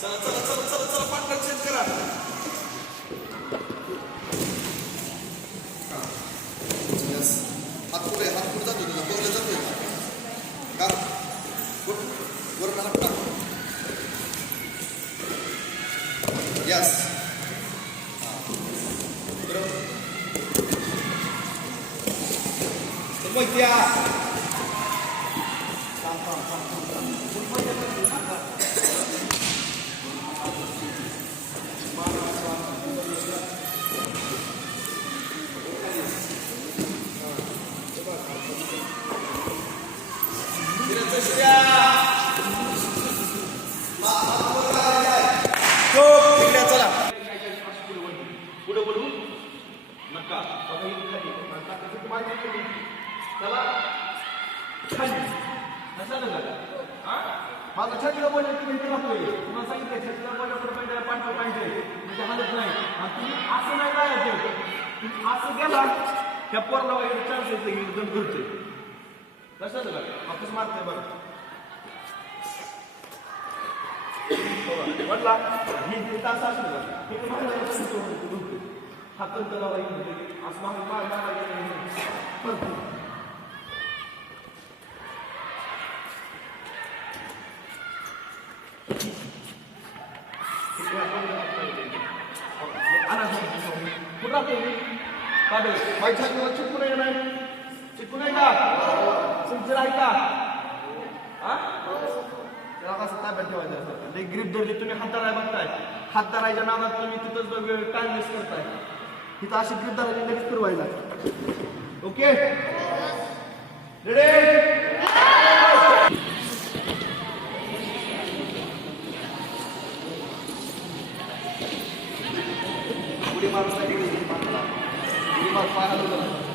चला चला चला चला चला पार्टनर चेंज करा. यस. हात पुढे जातो तुझा बोलला जातोय का वर मला टाक. यस. बरोबर. पुढे वळू नका. त्याला माझं छातीला बोलले तुम्ही इथे राहतोय. तुम्हाला सांगितलं छातीला बोलल्यावर पाहिजे पाठवलं पाहिजे म्हणजे हालत नाही. आणि तुम्ही असं नाही जायचं. तुम्ही असं गेला त्या पोरला वगैरे चान्स येते की एकदम घरचे कसं झालं वापस मारतोय बघा. म्हटला ही तास असं हातून त्याला असं चिकून आहे नाही चिकून आहे का सिंचर आहे का त्याला कसं ताब्यात ठेवायचं असतं. ते ग्रीप धरली तुम्ही हात धराय बघताय. हात धरायच्या नादात तुम्ही तिथंच टाइम वेस्ट करताय. तिथं अशी ग्रीप धरायची लगेच फिरवायला. Okay ready. उडी मारून उडी मार पायाला